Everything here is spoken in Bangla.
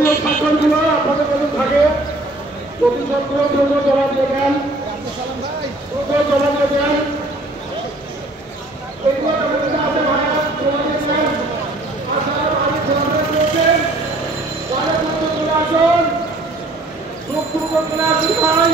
যদিও স্বাক্ষরগুলো আপনাদের কাছে থাকে প্রতি সপ্তাহে দ্রুত জমা দিয়ে দেন এগুলো আছে ভাড়া জমা দিয়েছেন আসার আগে জমা দিয়েছেন পরে চলে আসুন চলে আসুন ভাই